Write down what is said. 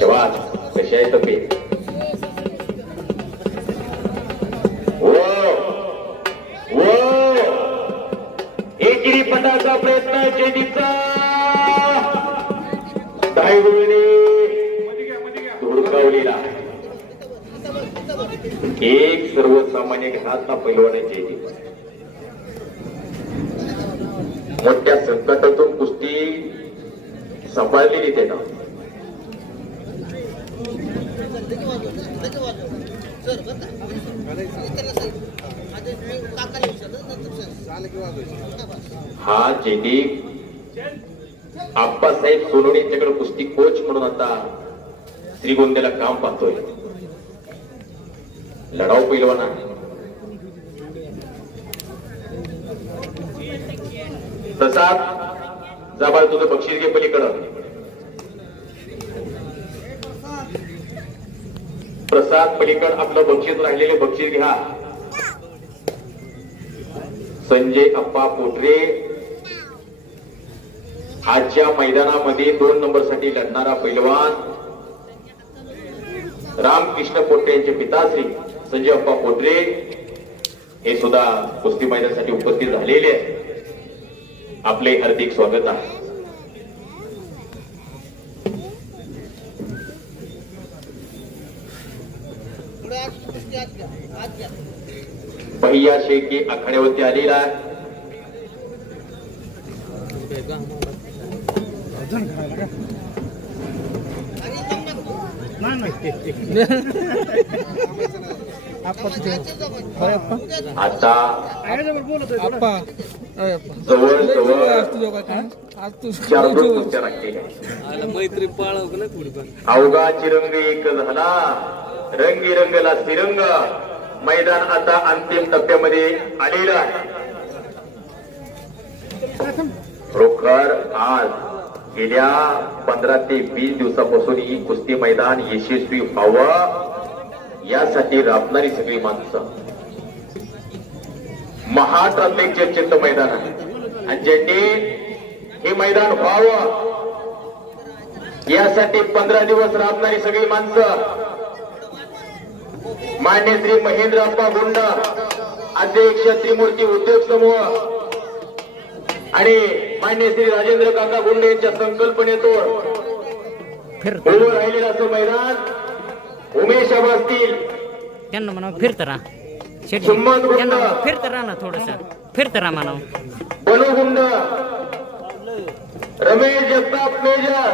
जवान कशी आहे तब्येत? एकेरी पटाचा प्रयत्न चेंडीचा धायगुळीने धुडकावलेला एक सर्वसामान्य घरातला पैलवानाची मोठ्या संकटातून कुस्ती सांभाळलेली त्यानं. हा चेंडी आप्पासाहेब सोनवणे यांच्याकडे कुस्ती कोच म्हणून आता श्रीगोंद्याला काम पाहतोय. लढाऊ पैलवान आहे. तसाच जाबाळ तुझं बक्षीस घे पलीकडं. प्रसाद पलीकड आपलं बक्षीस राहिलेले बक्षीस घ्या. संजय अप्पा पोटरे आजच्या मैदानामध्ये 2 नंबर साठी लढणारा पैलवान रामकृष्ण पोटरे यांचे पिताश्री संजय अप्पा पोटरे हे सुद्धा कुस्ती मैदानासाठी उपस्थित झालेले आहे. आपले हार्दिक स्वागत आहे. भैया शेखी आखाड्यावरती आलेला आहे. आता जवळ मैत्री पाळव ना थोडी. अवघा चिरंग एक झाला, रंगी रंगला तिरंग. मैदान आता अंतिम टप्प्यामध्ये आलेलं आहे. खरोखर आज गेल्या 15 ते 20 दिवसापासून ही कुस्ती मैदान यशस्वी व्हावं यासाठी राबणारी सगळी माणसं महाराष्ट्रातलं एक चर्चेचं मैदान आहे. आणि ज्यांनी हे मैदान व्हावं यासाठी 15 दिवस राबणारी सगळी माणसं मान्य श्री महेंद्रप्पा गुंड अध्यक्ष त्रिमूर्ती उद्योग समूह आणि मान्य श्री राजेंद्र काका गुंड यांच्या संकल्पनेतून उभं राहिलेलं असं मैदान उमेश असतील त्यांना म्हणा फिरत राहा. सुमन गुंड फिरत राहा ना, थोडस फिरत राहा म्हणा. बनू गुंड रमेश जगताप मेजर